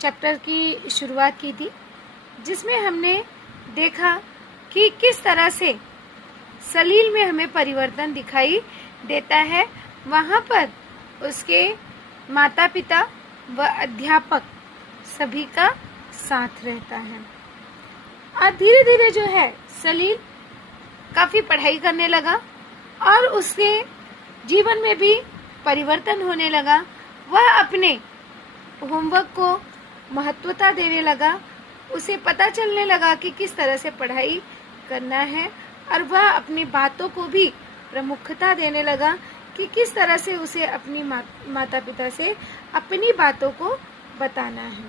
Chapter की शुरुआत की थी, जिसमें हमने देखा कि किस तरह से सलील में हमें परिवर्तन दिखाई देता है। वहाँ पर उसके माता पिता व अध्यापक सभी का साथ रहता है। और धीरे धीरे जो है सलील काफ़ी पढ़ाई करने लगा और उसके जीवन में भी परिवर्तन होने लगा। वह अपने होमवर्क को महत्वता देने लगा। उसे पता चलने लगा कि किस तरह से पढ़ाई करना है और वह अपनी बातों को भी प्रमुखता देने लगा कि किस तरह से उसे अपनी माता पिता से अपनी बातों को बताना है।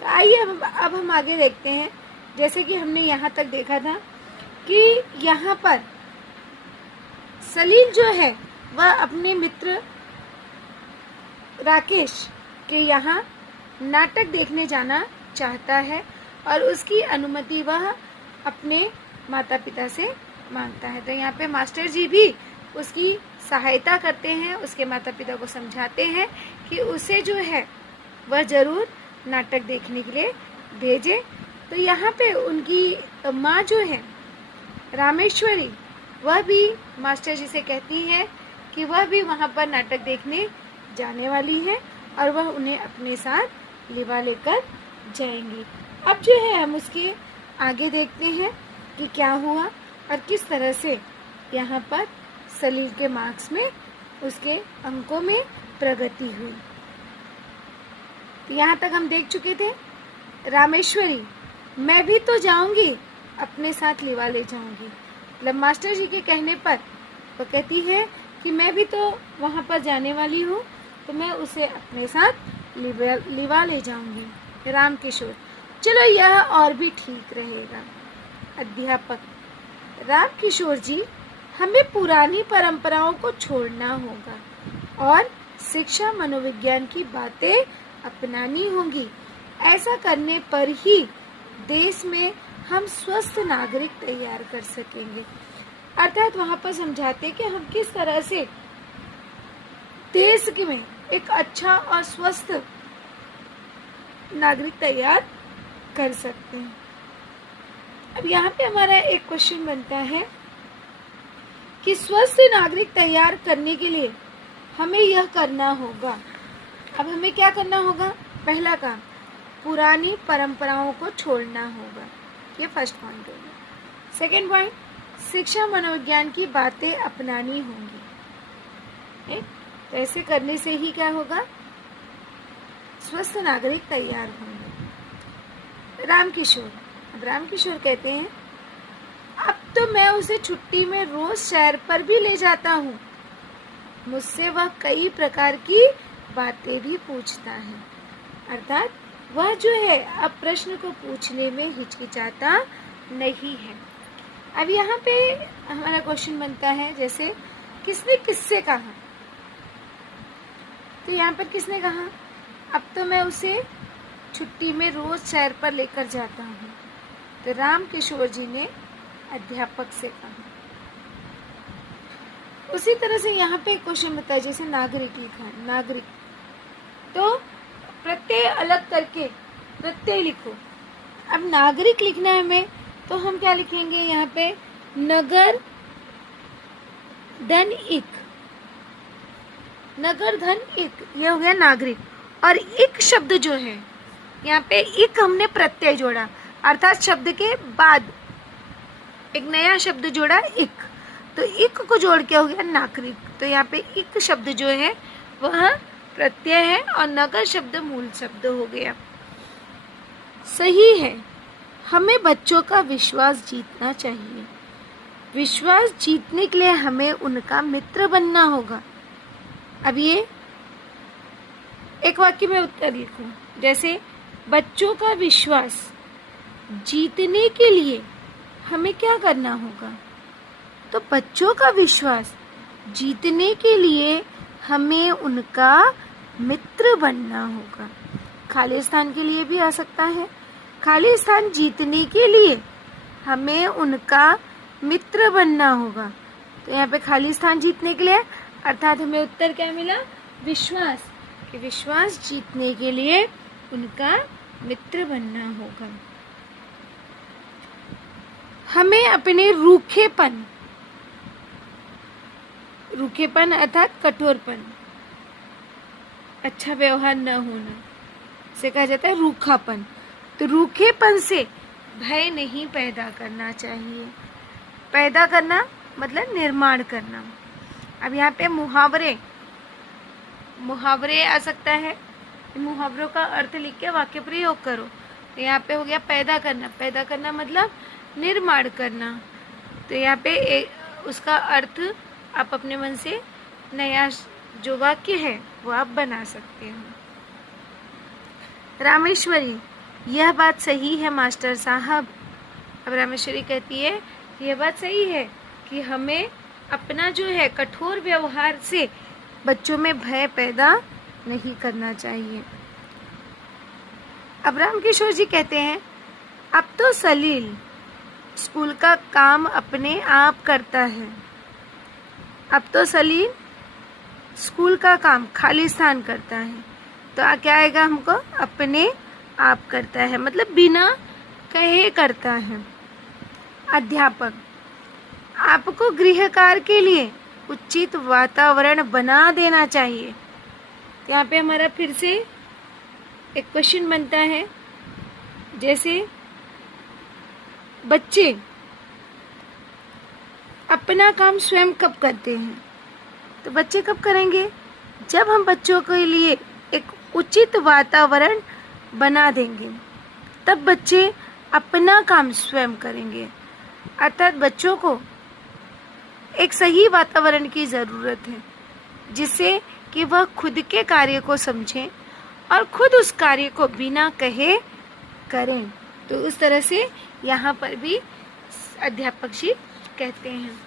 तो आइए अब हम आगे देखते हैं। जैसे कि हमने यहाँ तक देखा था कि यहाँ पर सलील जो है वह अपने मित्र राकेश के यहाँ नाटक देखने जाना चाहता है और उसकी अनुमति वह अपने माता पिता से मांगता है। तो यहाँ पे मास्टर जी भी उसकी सहायता करते हैं, उसके माता पिता को समझाते हैं कि उसे जो है वह ज़रूर नाटक देखने के लिए भेजे। तो यहाँ पे उनकी माँ जो है रामेश्वरी, वह भी मास्टर जी से कहती है कि वह भी वहाँ पर नाटक देखने जाने वाली है और वह उन्हें अपने साथ लिवा लेकर जाएंगी। अब जो है हम उसके आगे देखते हैं कि क्या हुआ और किस तरह से यहाँ पर सलील के मार्क्स में, उसके अंकों में प्रगति हुई। तो यहाँ तक हम देख चुके थे। रामेश्वरी, मैं भी तो जाऊंगी, अपने साथ लिवा ले जाऊंगी। मतलब मास्टर जी के कहने पर वो कहती है कि मैं भी तो वहाँ पर जाने वाली हूँ, तो मैं उसे अपने साथ लिवा ले जाऊंगी। राम किशोर, चलो यह और भी ठीक रहेगा। अध्यापक, राम किशोर जी, हमें पुरानी परंपराओं को छोड़ना होगा और शिक्षा मनोविज्ञान की बातें अपनानी होंगी। ऐसा करने पर ही देश में हम स्वस्थ नागरिक तैयार कर सकेंगे। अर्थात वहाँ पर समझाते कि हम किस तरह से देश में एक अच्छा और स्वस्थ नागरिक तैयार कर सकते हैं। अब यहाँ पे हमारा एक क्वेश्चन बनता है कि स्वस्थ नागरिक तैयार करने के लिए हमें यह करना होगा। अब हमें क्या करना होगा? पहला काम, पुरानी परंपराओं को छोड़ना होगा। ये फर्स्ट पॉइंट होगा। सेकेंड पॉइंट, शिक्षा मनोविज्ञान की बातें अपनानी होंगी। तो ऐसे करने से ही क्या होगा? स्वस्थ नागरिक तैयार होंगे। रामकिशोर, अब रामकिशोर कहते हैं, अब तो मैं उसे छुट्टी में रोज सैर पर भी ले जाता हूँ। मुझसे वह कई प्रकार की बातें भी पूछता है। अर्थात वह जो है अब प्रश्न को पूछने में हिचकिचाता नहीं है। अब यहाँ पे हमारा क्वेश्चन बनता है, जैसे किसने किससे कहा? तो यहाँ पर किसने कहा? अब तो मैं उसे छुट्टी में रोज सैर पर लेकर जाता हूँ। तो राम किशोर जी ने अध्यापक से कहा। उसी तरह से यहाँ पे क्वेश्चन बताया, जैसे नागरिक लिखा है, नागरिक, तो प्रत्यय अलग करके प्रत्यय लिखो। अब नागरिक लिखना है हमें, तो हम क्या लिखेंगे यहाँ पे? नगर धन इक, नगर धन इक, ये हो गया नागरिक। और इक शब्द जो है यहाँ पे, इक हमने प्रत्यय जोड़ा, अर्थात शब्द के बाद एक नया शब्द जोड़ा, इक। तो इक को जोड़ के हो गया नागरिक। तो यहाँ पे इक शब्द जो है वह प्रत्यय है और नगर शब्द मूल शब्द हो गया। सही है, हमें बच्चों का विश्वास जीतना चाहिए। विश्वास जीतने के लिए हमें उनका मित्र बनना होगा। अब ये एक वाक्य में उत्तर लिखूं, जैसे बच्चों का विश्वास जीतने के लिए हमें क्या करना होगा? तो बच्चों का विश्वास जीतने के लिए हमें उनका मित्र बनना होगा। खाली स्थान के लिए भी आ सकता है। खाली स्थान जीतने के लिए हमें उनका मित्र बनना होगा। तो यहाँ पे खाली स्थान जीतने के लिए, अर्थात हमें उत्तर क्या मिला? विश्वास। कि विश्वास जीतने के लिए उनका मित्र बनना होगा। हमें अपने रूखेपन अर्थात कठोरपन, अच्छा व्यवहार न होना से कहा जाता है रूखापन। तो रूखेपन से भय नहीं पैदा करना चाहिए। पैदा करना मतलब निर्माण करना। अब यहाँ पे मुहावरे आ सकता है। मुहावरों का अर्थ लिख के वाक्य प्रयोग करो। तो यहाँ पे हो गया पैदा करना मतलब निर्माण करना। तो यहाँ पे उसका अर्थ आप अपने मन से नया जो वाक्य है वो आप बना सकते हो। रामेश्वरी, यह बात सही है मास्टर साहब। अब रामेश्वरी कहती है यह बात सही है कि हमें अपना जो है कठोर व्यवहार से बच्चों में भय पैदा नहीं करना चाहिए। अब रामकिशोर जी कहते हैं अब तो सलील स्कूल का काम अपने आप करता है। अब तो सलील स्कूल का काम खालिस्तान करता है। तो क्या आएगा हमको? अपने आप करता है मतलब बिना कहे करता है। अध्यापक, आपको गृह कार्य के लिए उचित वातावरण बना देना चाहिए। यहाँ पे हमारा फिर से एक क्वेश्चन बनता है, जैसे बच्चे अपना काम स्वयं कब करते हैं? तो बच्चे कब करेंगे? जब हम बच्चों के लिए एक उचित वातावरण बना देंगे, तब बच्चे अपना काम स्वयं करेंगे। अर्थात बच्चों को एक सही वातावरण की ज़रूरत है, जिससे कि वह खुद के कार्य को समझें और खुद उस कार्य को बिना कहे करें। तो उस तरह से यहाँ पर भी अध्यापक जी कहते हैं।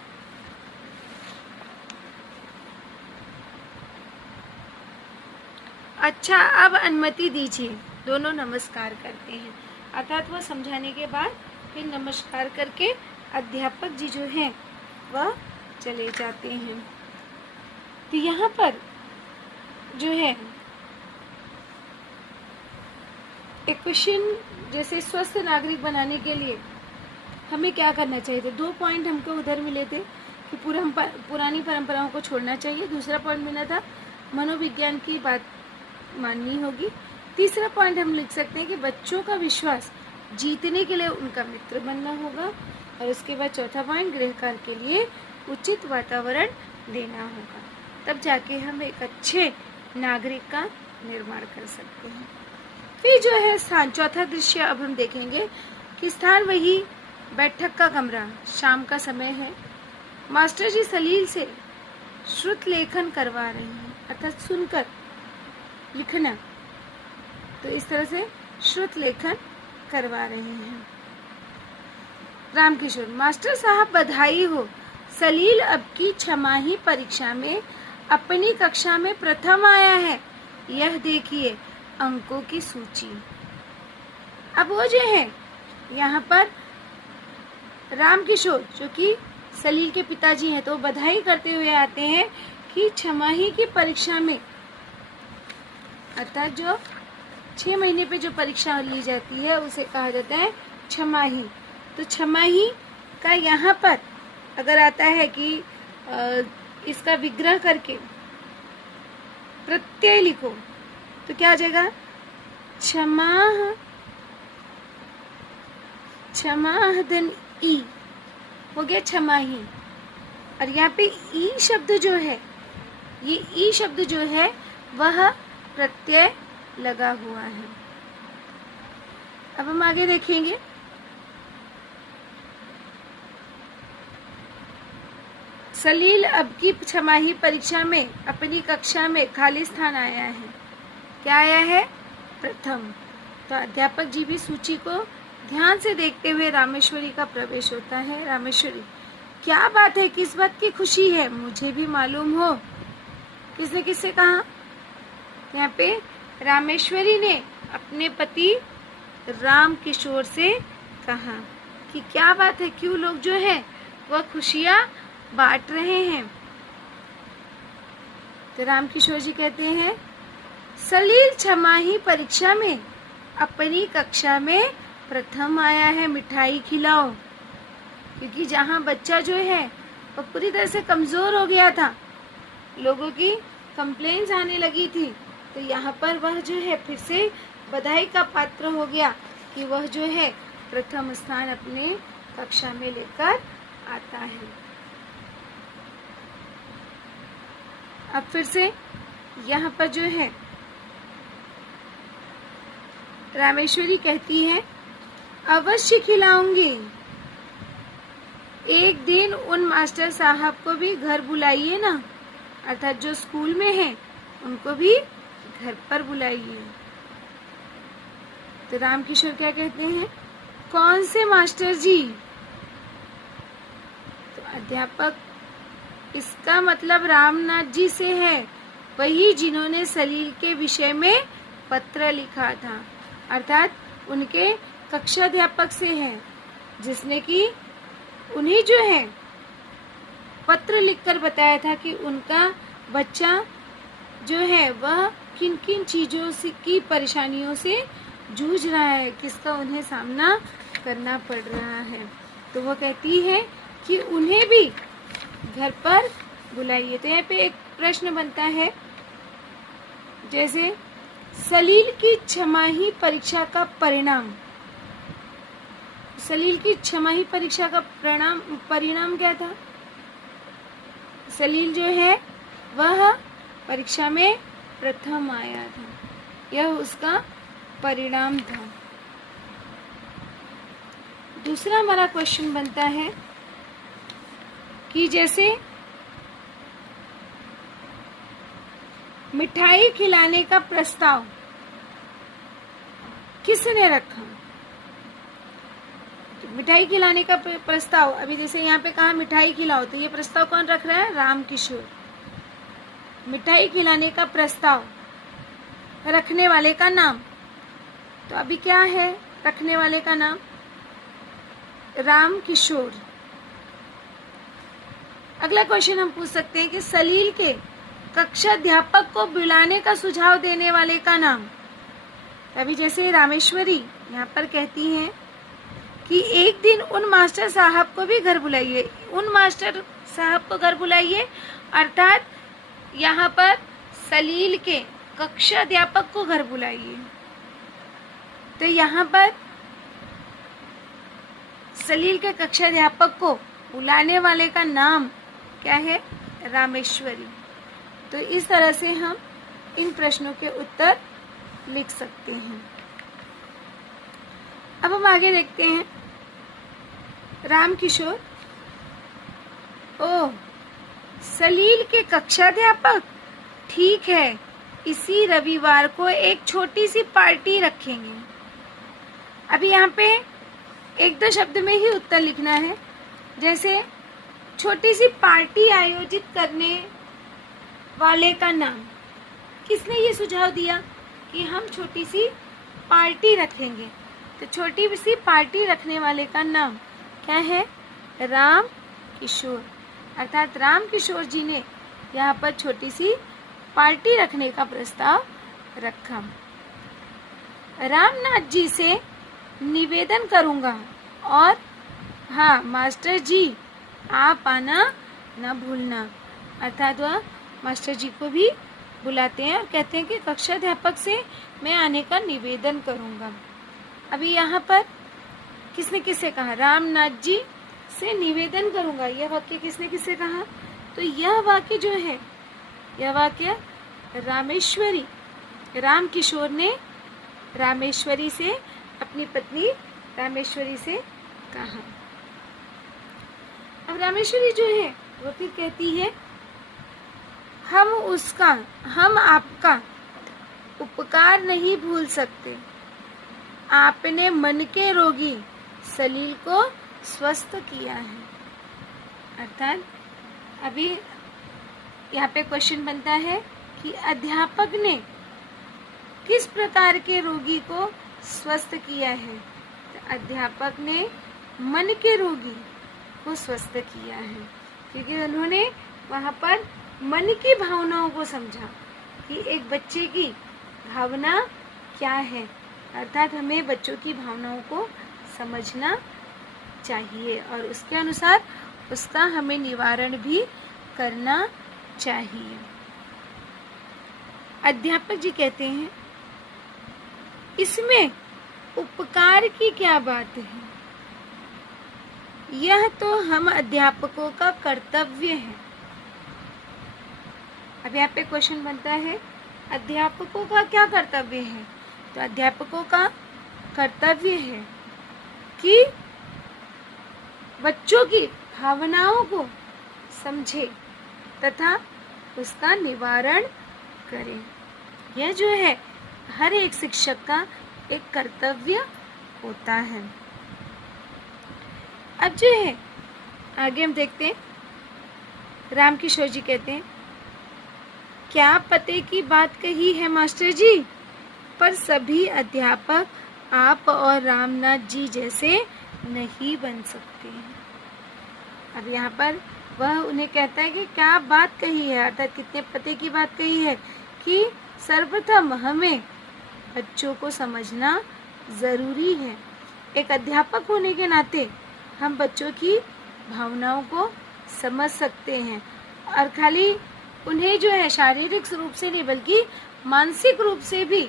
अच्छा, अब अनुमति दीजिए। दोनों नमस्कार करते हैं, अर्थात वह समझाने के बाद फिर नमस्कार करके अध्यापक जी जो हैं वह चले जाते हैं। तो यहाँ पर जो है एक क्वेश्चन, जैसे स्वस्थ नागरिक बनाने के लिए हमें क्या करना चाहिए था। 2 पॉइंट हमको उधर मिले थे कि पुरानी परंपराओं को छोड़ना चाहिए। दूसरा पॉइंट मिला था मनोविज्ञान की बात माननी होगी। तीसरा पॉइंट हम लिख सकते हैं कि बच्चों का विश्वास जीतने के लिए उनका मित्र बनना होगा। और उसके बाद चौथा पॉइंट गृह कार्य के लिए उचित वातावरण देना होगा, तब जाके हम एक अच्छे नागरिक का निर्माण कर सकते हैं। फिर जो है स्थान, चौथा दृश्य अब हम देखेंगे कि स्थान वही बैठक का कमरा, शाम का समय है। मास्टर जी सलील से श्रुत लेखन करवा रहे हैं, अर्थात सुनकर लिखना। तो इस तरह से श्रुत लेखन करवा रहे हैं। रामकिशोर, मास्टर साहब बधाई हो, सलील अब की छमाही परीक्षा में अपनी कक्षा में प्रथम आया है। यह देखिए अंकों की सूची। अब वो जो है यहाँ पर रामकिशोर जो कि सलील के पिताजी हैं, तो बधाई करते हुए आते हैं कि छमाही की परीक्षा में, अर्थात जो 6 महीने पे जो परीक्षा ली जाती है उसे कहा जाता है छमाही। तो छमाही का यहाँ पर अगर आता है कि इसका विग्रह करके प्रत्यय लिखो तो क्या आ जाएगा? छमाह देन ई हो गया छमाही। और यहाँ पे ई शब्द जो है, ये ई शब्द जो है वह प्रत्यय लगा हुआ है। अब हम आगे देखेंगे। सलील अब की छमाही परीक्षा में अपनी कक्षा में खाली स्थान आया है। क्या आया है? प्रथम। तो अध्यापक जी भी सूची को ध्यान से देखते हुए रामेश्वरी का प्रवेश होता है। रामेश्वरी, क्या बात है, किस बात की खुशी है? मुझे भी मालूम हो। किसने किससे कहा? यहाँ पे रामेश्वरी ने अपने पति रामकिशोर से कहा कि क्या बात है, क्यों लोग जो है वह खुशियाँ बांट रहे हैं। तो रामकिशोर जी कहते हैं सलील छमाही परीक्षा में अपनी कक्षा में प्रथम आया है, मिठाई खिलाओ। क्योंकि जहाँ बच्चा जो है वो पूरी तरह से कमज़ोर हो गया था, लोगों की कंप्लेंट्स आने लगी थी, तो यहाँ पर वह जो है फिर से बधाई का पात्र हो गया कि वह जो है प्रथम स्थान अपने कक्षा में लेकर आता है। अब फिर से यहाँ पर जो है रामेश्वरी कहती है, अवश्य खिलाऊंगी। एक दिन उन मास्टर साहब को भी घर बुलाइए ना, अर्थात जो स्कूल में हैं उनको भी घर पर बुलाइए। तो रामकिशोर क्या कहते हैं, कौन से मास्टर जी? तो अध्यापक, इसका मतलब रामनाथ जी से है, वही जिन्होंने सलील के विषय में पत्र लिखा था, अर्थात उनके कक्षाध्यापक से है, जिसने कि उन्हें जो है पत्र लिखकर बताया था कि उनका बच्चा जो है वह किन किन चीज़ों से की परेशानियों से जूझ रहा है, किसका उन्हें सामना करना पड़ रहा है। तो वो कहती है कि उन्हें भी घर पर बुलाइए। तो यहाँ पे एक प्रश्न बनता है, जैसे सलील की छमाही परीक्षा का परिणाम, सलील की छमाही परीक्षा का परिणाम क्या था? सलील जो है वह परीक्षा में प्रथम आया था, यह उसका परिणाम था। दूसरा हमारा क्वेश्चन बनता है कि जैसे मिठाई खिलाने का प्रस्ताव किसने रखा? तो मिठाई खिलाने का प्रस्ताव, अभी जैसे यहाँ पे कहा मिठाई खिलाओ, तो ये प्रस्ताव कौन रख रहा है? रामकिशोर। मिठाई खिलाने का प्रस्ताव, रखने वाले का नाम, तो अभी क्या है रखने वाले का नाम? रामकिशोर। अगला क्वेश्चन हम पूछ सकते हैं कि सलील के कक्षाध्यापक को बुलाने का सुझाव देने वाले का नाम। अभी जैसे रामेश्वरी यहाँ पर कहती हैं कि एक दिन उन मास्टर साहब को भी घर बुलाइए, उन मास्टर साहब को घर बुलाइए, अर्थात यहाँ पर सलील के कक्षाध्यापक को घर बुलाइए। तो यहाँ पर सलील के कक्षाध्यापक को बुलाने वाले का नाम क्या है? रामेश्वरी। तो इस तरह से हम इन प्रश्नों के उत्तर लिख सकते हैं। अब हम आगे देखते हैं। रामकिशोर, ओह, सलील के कक्षाध्यापक, ठीक है, इसी रविवार को एक छोटी सी पार्टी रखेंगे। अभी यहाँ पे एक दो शब्द में ही उत्तर लिखना है, जैसे छोटी सी पार्टी आयोजित करने वाले का नाम। किसने ये सुझाव दिया कि हम छोटी सी पार्टी रखेंगे? तो छोटी सी पार्टी रखने वाले का नाम क्या है? रामकिशोर। अर्थात रामकिशोर जी ने यहाँ पर छोटी सी पार्टी रखने का प्रस्ताव रखा। रामनाथ जी से निवेदन करूँगा, और हाँ मास्टर जी आप आना न भूलना। अर्थात वह मास्टर जी को भी बुलाते हैं और कहते हैं कि कक्षाध्यापक से मैं आने का निवेदन करूँगा। अभी यहाँ पर किसने किससे कहा? रामनाथ जी से निवेदन करूँगा। यह वाक्य किसने किससे कहा? तो यह वाक्य जो है, यह वाक्य रामेश्वरी, रामकिशोर ने रामेश्वरी से, अपनी पत्नी रामेश्वरी से कहा। अब रामेश्वरी जो है वो फिर कहती है, हम आपका उपकार नहीं भूल सकते। आपने मन के रोगी सलील को स्वस्थ किया है। अर्थात अभी यहाँ पे क्वेश्चन बनता है कि अध्यापक ने किस प्रकार के रोगी को स्वस्थ किया है? तो अध्यापक ने मन के रोगी को स्वस्थ किया है, क्योंकि उन्होंने वहाँ पर मन की भावनाओं को समझा कि एक बच्चे की भावना क्या है, अर्थात हमें बच्चों की भावनाओं को समझना चाहिए और उसके अनुसार उसका हमें निवारण भी करना चाहिए। अध्यापक जी कहते हैं, इसमें उपकार की क्या बात है? यह तो हम अध्यापकों का कर्तव्य है। अब यहाँ पे क्वेश्चन बनता है, अध्यापकों का क्या कर्तव्य है? तो अध्यापकों का कर्तव्य है कि बच्चों की भावनाओं को समझे तथा उसका निवारण करें। यह जो है हर एक शिक्षक का एक कर्तव्य होता है। अब जो है आगे हम देखते हैं, रामकिशोर जी कहते हैं, क्या पते की बात कही है मास्टर जी, पर सभी अध्यापक आप और रामनाथ जी जैसे नहीं बन सकते हैं। अब यहाँ पर वह उन्हें कहता है कि क्या बात कही है, अर्थात कितने पते की बात कही है कि सर्वप्रथम हमें बच्चों को समझना ज़रूरी है। एक अध्यापक होने के नाते हम बच्चों की भावनाओं को समझ सकते हैं और खाली उन्हें जो है शारीरिक रूप से नहीं बल्कि मानसिक रूप से भी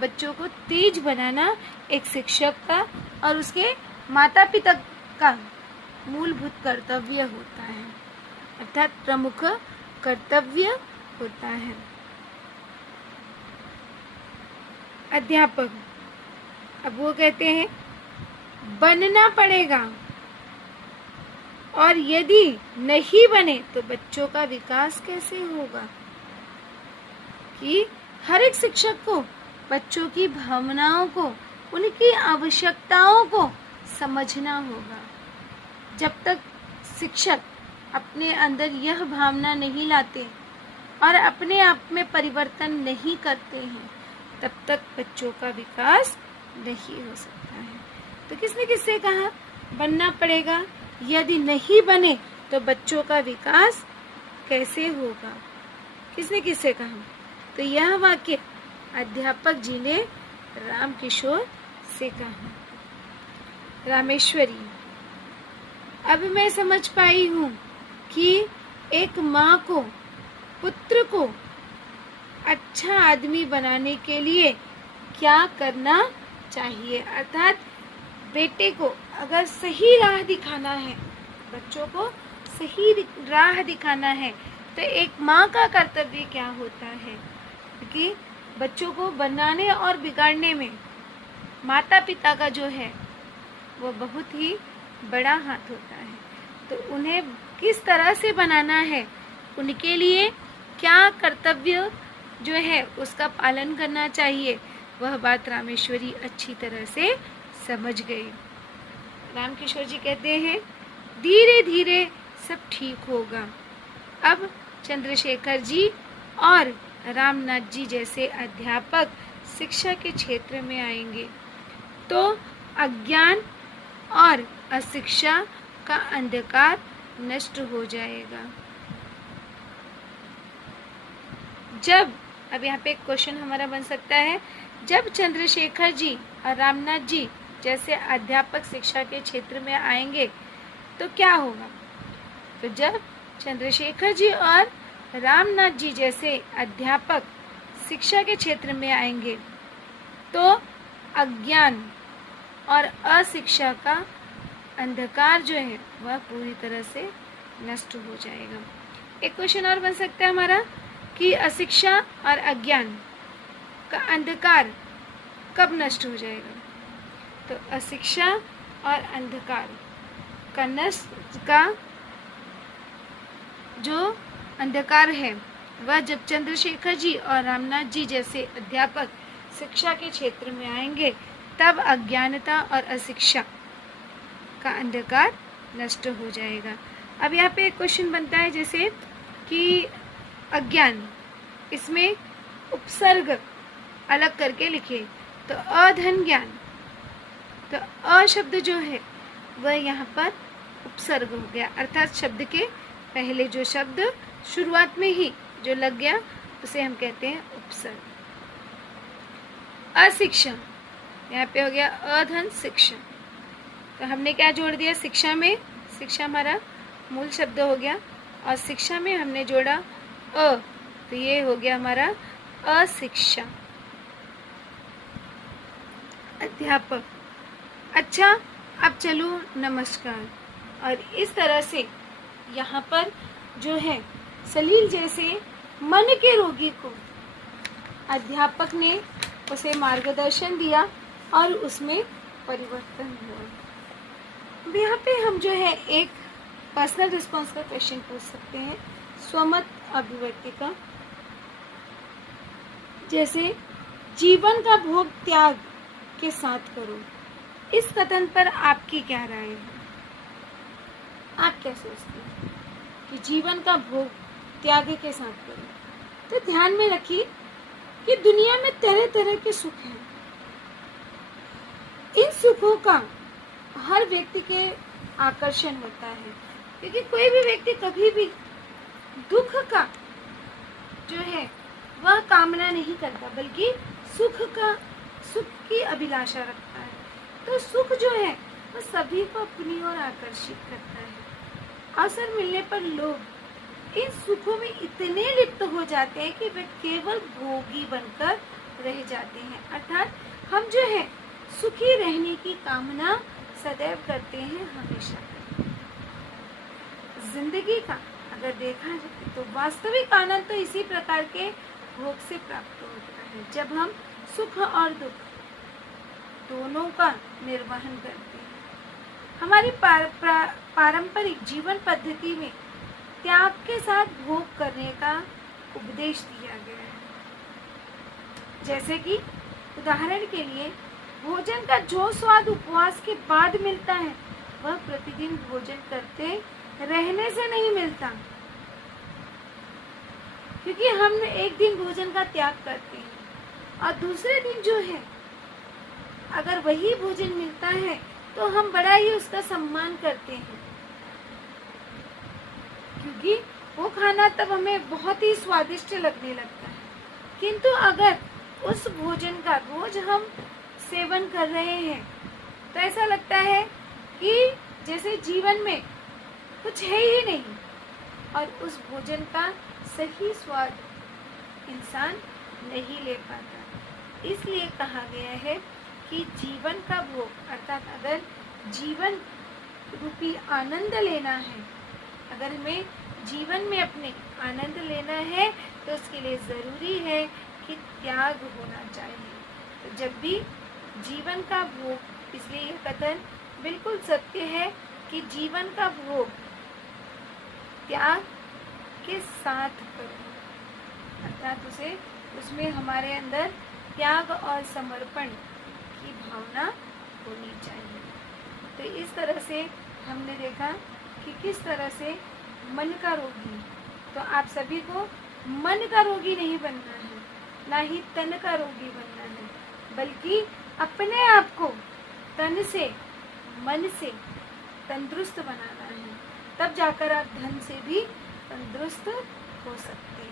बच्चों को तेज बनाना एक शिक्षक का और उसके माता पिता का मूलभूत कर्तव्य होता है, अर्थात प्रमुख कर्तव्य होता है। अध्यापक अब वो कहते हैं, बनना पड़ेगा और यदि नहीं बने तो बच्चों का विकास कैसे होगा? कि हर एक शिक्षक को बच्चों की भावनाओं को, उनकी आवश्यकताओं को समझना होगा। जब तक शिक्षक अपने अंदर यह भावना नहीं लाते और अपने आप में परिवर्तन नहीं करते हैं, तब तक बच्चों का विकास नहीं हो सकता है। तो किसने किससे कहा बनना पड़ेगा, यदि नहीं बने तो बच्चों का विकास कैसे होगा? किसने किससे कहा? तो यह वाक्य अध्यापक जी ने रामकिशोर से कहा। रामेश्वरी, अब मैं समझ पाई हूँ कि एक माँ को पुत्र को अच्छा आदमी बनाने के लिए क्या करना चाहिए। अर्थात बेटे को अगर सही राह दिखाना है, बच्चों को सही राह दिखाना है, तो एक माँ का कर्तव्य क्या होता है? क्योंकि बच्चों को बनाने और बिगाड़ने में माता पिता का जो है वो बहुत ही बड़ा हाथ होता है। तो उन्हें किस तरह से बनाना है, उनके लिए क्या कर्तव्य जो है उसका पालन करना चाहिए, वह बात रामेश्वरी अच्छी तरह से समझ गई। रामकिशोर जी कहते हैं, धीरे धीरे सब ठीक होगा। अब चंद्रशेखर जी और रामनाथ जी जैसे अध्यापक शिक्षा के क्षेत्र में आएंगे तो अज्ञान और अशिक्षा का अंधकार नष्ट हो जाएगा। जब अब यहाँ पे एक क्वेश्चन हमारा बन सकता है, जब चंद्रशेखर जी और रामनाथ जी जैसे अध्यापक शिक्षा के क्षेत्र में आएंगे तो क्या होगा? तो जब चंद्रशेखर जी और रामनाथ जी जैसे अध्यापक शिक्षा के क्षेत्र में आएंगे तो अज्ञान और अशिक्षा का अंधकार जो है वह पूरी तरह से नष्ट हो जाएगा। एक क्वेश्चन और बन सकता है हमारा कि अशिक्षा और अज्ञान का अंधकार कब नष्ट हो जाएगा? तो अशिक्षा और अंधकार का नष्ट का जो अंधकार है वह जब चंद्रशेखर जी और रामनाथ जी जैसे अध्यापक शिक्षा के क्षेत्र में आएंगे तब अज्ञानता और अशिक्षा का अंधकार नष्ट हो जाएगा। अब यहाँ पे एक क्वेश्चन बनता है जैसे कि अज्ञान, इसमें उपसर्ग अलग करके लिखे तो अधन ज्ञान, तो अ शब्द जो है वह यहाँ पर उपसर्ग हो गया, अर्थात शब्द के पहले जो शब्द शुरुआत में ही जो लग गया उसे हम कहते हैं उपसर्ग। अशिक्षा, यहाँ पे हो गया अधन शिक्षा। तो हमने क्या जोड़ दिया शिक्षा में, शिक्षा हमारा मूल शब्द हो गया, और शिक्षा में हमने जोड़ा अ, तो ये हो गया हमारा अशिक्षा। अध्यापक। अच्छा, अब चलो नमस्कार। और इस तरह से यहाँ पर जो है सलील जैसे मन के रोगी को अध्यापक ने उसे मार्गदर्शन दिया और उसमें परिवर्तन हुआ। अब यहाँ पे हम जो है एक पर्सनल रिस्पॉन्स का क्वेश्चन पूछ सकते हैं, स्वमत अभिव्यक्ति का। जैसे जीवन का भोग त्याग के साथ करो, इस कथन पर आपकी क्या राय है? आप क्या सोचते हैं कि जीवन का भोग त्याग के साथ करो? तो ध्यान में रखिए कि दुनिया में तरह तरह के सुख हैं। इन सुखों का हर व्यक्ति के आकर्षण होता है, क्योंकि कोई भी व्यक्ति कभी भी दुख का जो है वह कामना नहीं करता, बल्कि सुख की अभिलाषा रखता है। तो सुख जो है वह सभी को अपनी ओर आकर्षित करता है। अवसर मिलने पर लोग इन सुखों में इतने लिप्त हो जाते हैं कि वे केवल भोगी बनकर रह जाते हैं। अर्थात हम जो है सुखी रहने की कामना सदैव करते हैं, हमेशा। जिंदगी का अगर देखा जाए तो वास्तविक आनंद तो इसी प्रकार के भोग से प्राप्त होता है, जब हम सुख और दुख दोनों का निर्वहन करते हैं। हमारी पारंपरिक जीवन पद्धति में त्याग के साथ भोग करने का उपदेश दिया गया है। जैसे कि उदाहरण के लिए भोजन का जो स्वाद उपवास के बाद मिलता है, वह प्रतिदिन भोजन करते रहने से नहीं मिलता। क्योंकि हम एक दिन भोजन का त्याग करते हैं और दूसरे दिन जो है अगर वही भोजन मिलता है तो हम बड़ा ही उसका सम्मान करते हैं, क्योंकि वो खाना तब हमें बहुत ही स्वादिष्ट लगने लगता है। किंतु अगर उस भोजन का रोज हम सेवन कर रहे हैं तो ऐसा लगता है कि जैसे जीवन में कुछ है ही नहीं, और उस भोजन का सही स्वाद इंसान नहीं ले पाता। इसलिए कहा गया है कि जीवन का भोग, अर्थात अगर जीवन रूपी आनंद लेना है, अगर हमें जीवन में अपने आनंद लेना है, तो उसके लिए ज़रूरी है कि त्याग होना चाहिए। तो जब भी जीवन का भोग, इसलिए यह कथन बिल्कुल सत्य है कि जीवन का भोग त्याग के साथ करो, अर्थात उसमें हमारे अंदर त्याग और समर्पण की भावना होनी चाहिए। तो इस तरह से हमने देखा कि किस तरह से मन का रोगी, तो आप सभी को मन का रोगी नहीं बनना है, ना ही तन का रोगी बनना है, बल्कि अपने आप को तन से, मन से तंदुरुस्त बनाना है। तब जाकर आप धन से भी तंदुरुस्त हो सकते हैं।